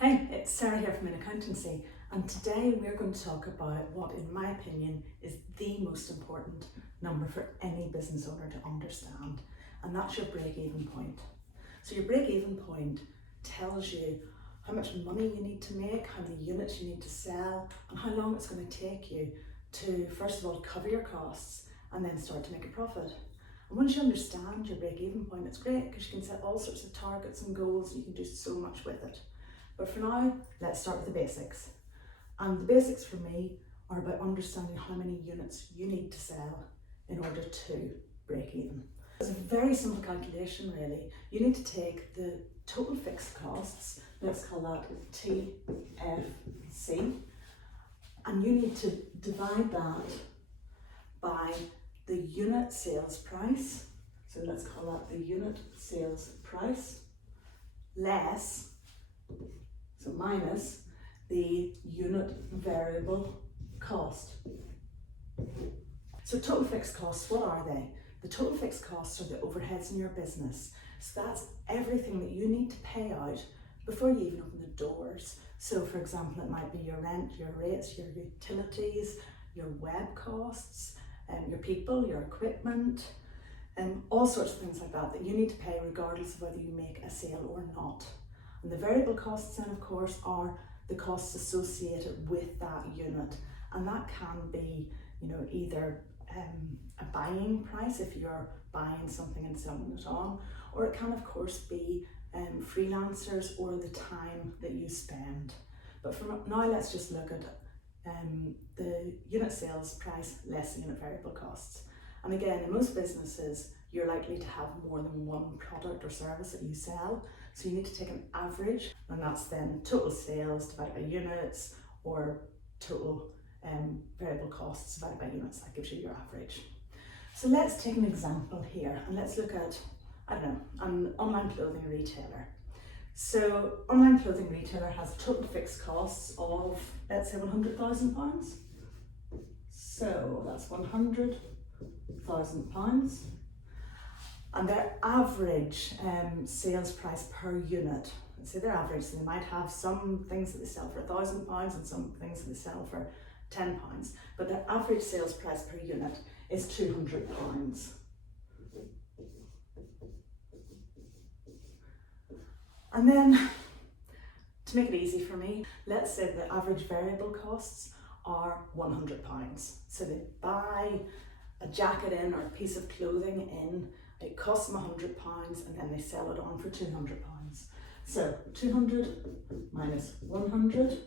Hey, it's Sarah here from an accountancy, and today we're going to talk about what, in my opinion, is the most important number for any business owner to understand, and that's your break-even point. So your break-even point tells you how much money you need to make, how many units you need to sell, and how long it's going to take you to, first of all, cover your costs and then start to make a profit. And once you understand your break-even point, it's great because you can set all sorts of targets and goals and you can do so much with it. But for now, let's start with the basics. And the basics for me are about understanding how many units you need to sell in order to break even. It's a very simple calculation really. You need to take the total fixed costs, let's call that TFC, and you need to divide that by the unit sales price. So let's call that the unit sales price, less, so minus the unit variable cost. So total fixed costs, what are they? The total fixed costs are the overheads in your business. So that's everything that you need to pay out before you even open the doors. So for example, it might be your rent, your rates, your utilities, your web costs, your people, your equipment, and all sorts of things like that that you need to pay regardless of whether you make a sale or not. And the variable costs then of course are the costs associated with that unit, and that can be, either a buying price if you're buying something and selling it on, or it can of course be freelancers or the time that you spend. But for now, let's just look at the unit sales price less the unit variable costs. And again, in most businesses, you're likely to have more than one product or service that you sell. So you need to take an average, and that's then total sales divided by units, or total variable costs divided by units. That gives you your average. So let's take an example here, and let's look at, an online clothing retailer. So online clothing retailer has total fixed costs of, let's say, £100,000. So that's £100,000. And their average sales price per unit, let's say their average, so they might have some things that they sell for £1,000 and some things that they sell for £10, but their average sales price per unit is £200. And then, to make it easy for me, let's say the average variable costs are £100. So they buy a jacket in or a piece of clothing in, it costs them £100 and then they sell it on for £200. So 200 minus 100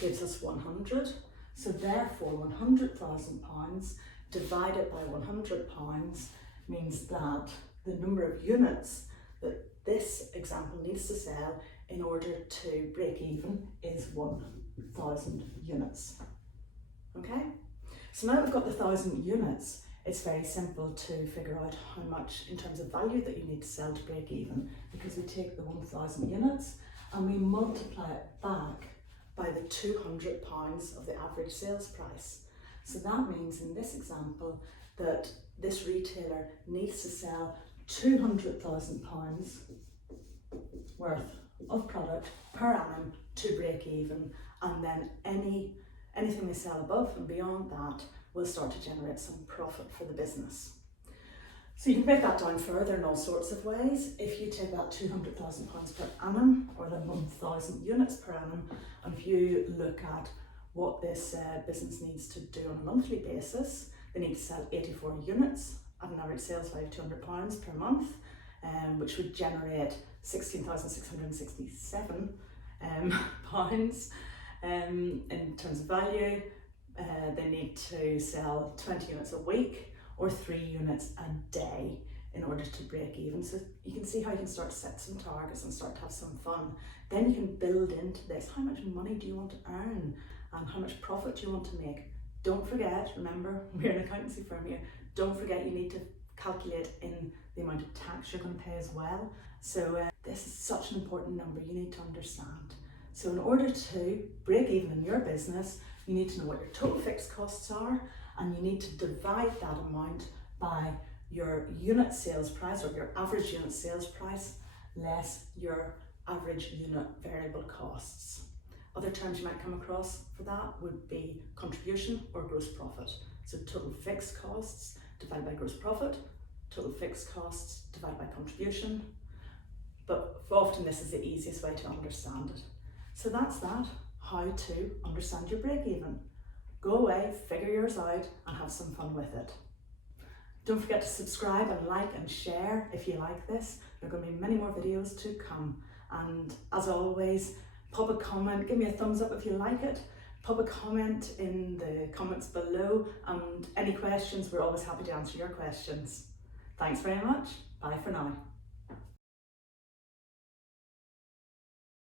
gives us 100. So therefore £100,000 divided by £100 means that the number of units that this example needs to sell in order to break even is 1,000 units. Okay? So now we've got the 1,000 units, it's very simple to figure out how much in terms of value that you need to sell to break even, because we take the 1,000 units and we multiply it back by the £200 of the average sales price. So that means in this example that this retailer needs to sell £200,000 worth of product per annum to break even, and then anything they sell above and beyond that will start to generate some profit for the business. So you can break that down further in all sorts of ways. If you take that £200,000 per annum, or the 1,000 units per annum, and if you look at what this business needs to do on a monthly basis, they need to sell 84 units at an average sales value of £200 per month, which would generate £16,667 pounds in terms of value. They need to sell 20 units a week or 3 units a day in order to break even. So you can see how you can start to set some targets and start to have some fun. Then you can build into this, how much money do you want to earn and how much profit do you want to make? Don't forget, remember, we're an accountancy firm here, don't forget you need to calculate in the amount of tax you're going to pay as well. So this is such an important number you need to understand. So in order to break even in your business, you need to know what your total fixed costs are, and you need to divide that amount by your unit sales price, or your average unit sales price, less your average unit variable costs. Other terms you might come across for that would be contribution or gross profit. So total fixed costs divided by gross profit, total fixed costs divided by contribution, but often this is the easiest way to understand it. So that's that, how to understand your break-even. Go away, figure yours out and have some fun with it. Don't forget to subscribe and like and share if you like this. There are going to be many more videos to come. And as always, pop a comment, give me a thumbs up if you like it. Pop a comment in the comments below, and any questions, we're always happy to answer your questions. Thanks very much. Bye for now.